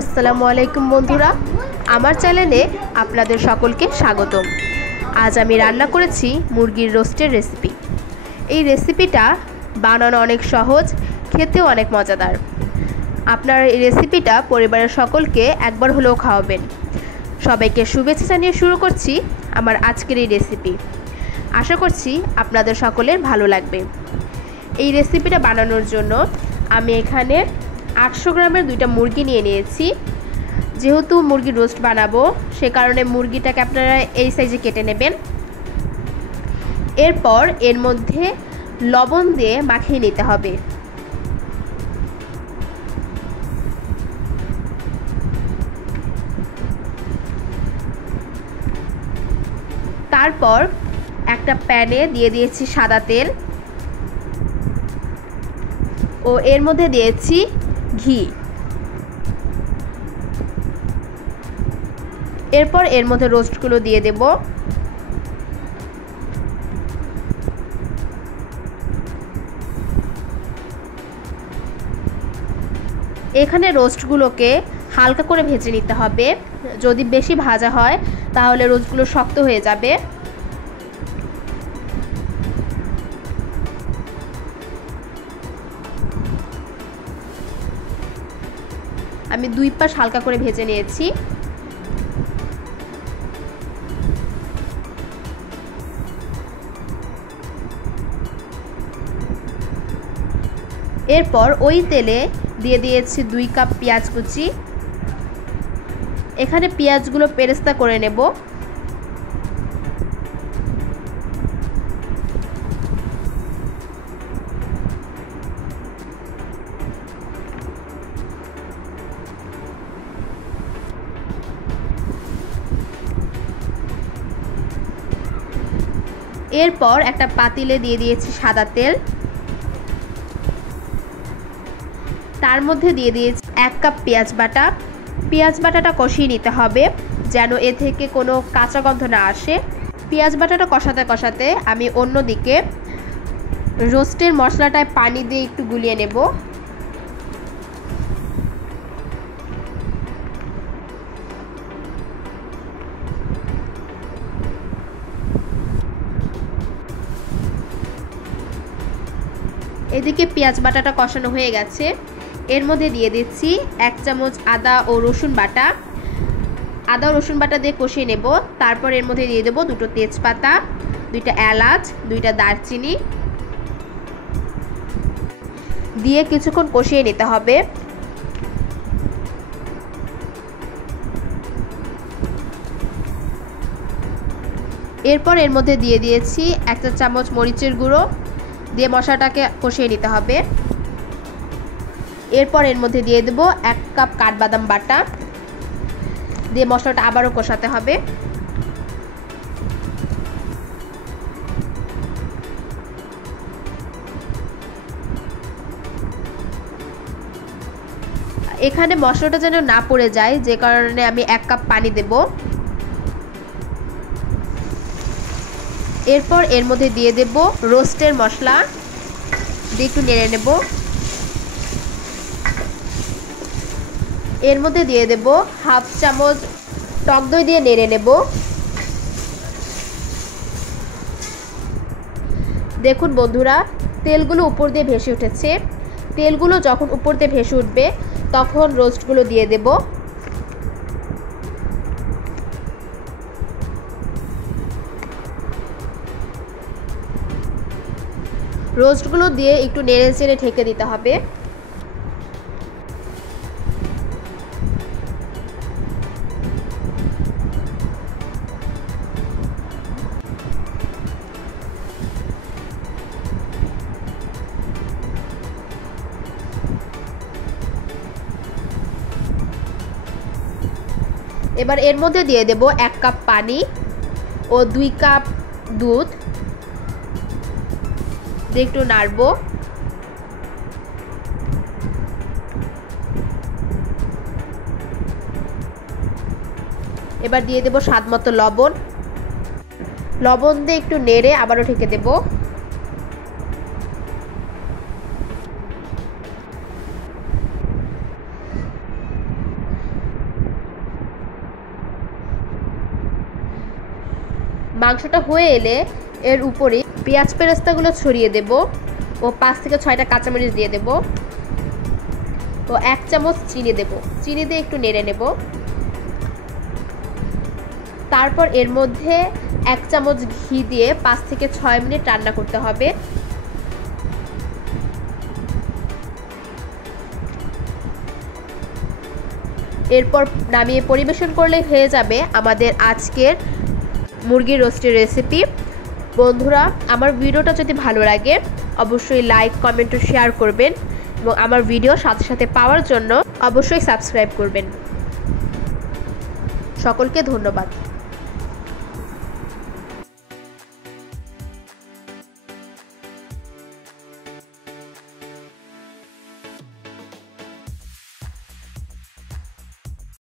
আসসালামু আলাইকুম বন্ধুরা, আমার চ্যানেলে আপনাদের সকলকে স্বাগতম। আজ আমি রান্না করেছি মুরগির রোস্টের রেসিপি। এই রেসিপিটা বানানো অনেক সহজ, খেতেও অনেক মজাদার। আপনার এই রেসিপিটা পরিবারের সকলকে একবার হলেও খাওয়াবেন। সবাইকে শুভেচ্ছা জানিয়ে শুরু করছি আমার আজকের এই রেসিপি। আশা করছি আপনাদের সকলের ভালো লাগবে। এই রেসিপিটা বানানোর জন্য আমি এখানে 800 গ্রামের 2টা মুরগি নিয়ে নিয়েছি। যেহেতু মুরগির রোস্ট বানাবো, সে কারণে মুরগিটাকে আপনারা এই সাইজে কেটে নেবেন। এরপর এর মধ্যে লবণ দিয়ে মাখিয়ে নিতে হবে। তারপর একটা প্যানে দিয়ে দিয়েছি সাদা তেল ও এর মধ্যে দিয়েছি ঘি। এরপর এর মধ্যে রোস্টগুলো দিয়ে দেব। এখানে রোস্টগুলোকে হালকা করে ভেজে নিতে হবে। যদি বেশি ভাজা হয় তাহলে রোস্টগুলো শক্ত হয়ে যাবে। আমি 2 পাশ হালকা করে ভেজে নিয়েছি। এরপর ওই তেলে দিয়ে দিয়েছি 2 কাপ পেঁয়াজ কুচি। এখানে পেঁয়াজগুলো পেরেস্তা করে নেব। এরপর একটা পাতিলে দিয়ে দিয়েছি সাদা তেল। তার মধ্যে দিয়ে দিয়েছি 1 কাপ পেঁয়াজ বাটা। পেঁয়াজ বাটাটা কষিয়ে নিতে হবে যেন এ থেকে কোনো কাঁচা গন্ধ না আসে। পেঁয়াজ বাটাটা কষাতে কষাতে আমি অন্যদিকে রোস্টের মশলাটায় পানি দিয়ে একটু গুলিয়ে নেব। এদিকে পেঁয়াজ বাটাটা কষানো হয়ে গেছে। এর মধ্যে দিয়ে দিচ্ছি 1 চামচ আদা ও রসুন বাটা। আদা ও রসুন বাটা দিয়ে কষিয়ে নেব। তারপর এর মধ্যে দিয়ে দেব 2টো তেজপাতা, 2টা এলাচ, 2টা দারচিনি দিয়ে কিছুক্ষণ কষিয়ে নিতে হবে। এরপর এর মধ্যে দিয়ে দিয়েছি 1 চা চামচ মরিচের গুঁড়ো দিয়ে মশলাটাকে কষিয়ে নিতে হবে। এরপর এর মধ্যে দিয়ে দেব 1 কাপ কাঠবাদাম বাটা দিয়ে মশলাটা আবারও কষাতে হবে। এখানে মশলাটা যেন না পড়ে যায়, যে কারণে আমি 1 কাপ পানি দেব। এরপর এর মধ্যে দিয়ে দেব রোস্টের মশলা দিয়ে একটু নেড়ে নেব। এর মধ্যে দিয়ে দেব 1/2 চামচ টক দই দিয়ে নেড়ে নেব। দেখুন বন্ধুরা, তেলগুলো উপর দিয়ে ভেসে উঠেছে। তেলগুলো যখন উপর দিয়ে ভেসে উঠবে তখন রোস্টগুলো দিয়ে দেব। রোস্টগুলো দিয়ে একটু নেড়ে চেড়ে ঢেকে দিতে হবে। এবার এর মধ্যে দিয়ে দেব 1 কাপ পানি ও 2 কাপ দুধ দিয়ে একটু নাড়বো। এবার দিয়ে দেব স্বাদমতো লবণ। লবণ দিয়ে একটু নেড়ে আবারও ঢেকে দেব। মাংসটা হয়ে এলে এর উপরে পেঁয়াজ বেরেস্তাগুলো ছড়িয়ে দেব ও 5 থেকে 6টা কাঁচামরিচ দিয়ে দেব ও 1 চামচ চিনি দেব। চিনি দিয়ে একটু নেড়ে নেব। তারপর এর মধ্যে 1 চামচ ঘি দিয়ে 5 থেকে 6 মিনিট রান্না করতে হবে। এরপর নামিয়ে পরিবেশন করলেই হয়ে যাবে আমাদের আজকের মুরগির রোস্টের রেসিপি। বন্ধুরা, আমার ভিডিওটা যদি ভালো লাগে অবশ্যই লাইক, কমেন্ট ও শেয়ার করবেন এবং আমার ভিডিও সাথে সাথে পাওয়ার জন্য অবশ্যই সাবস্ক্রাইব করবেন। সকলকে ধন্যবাদ।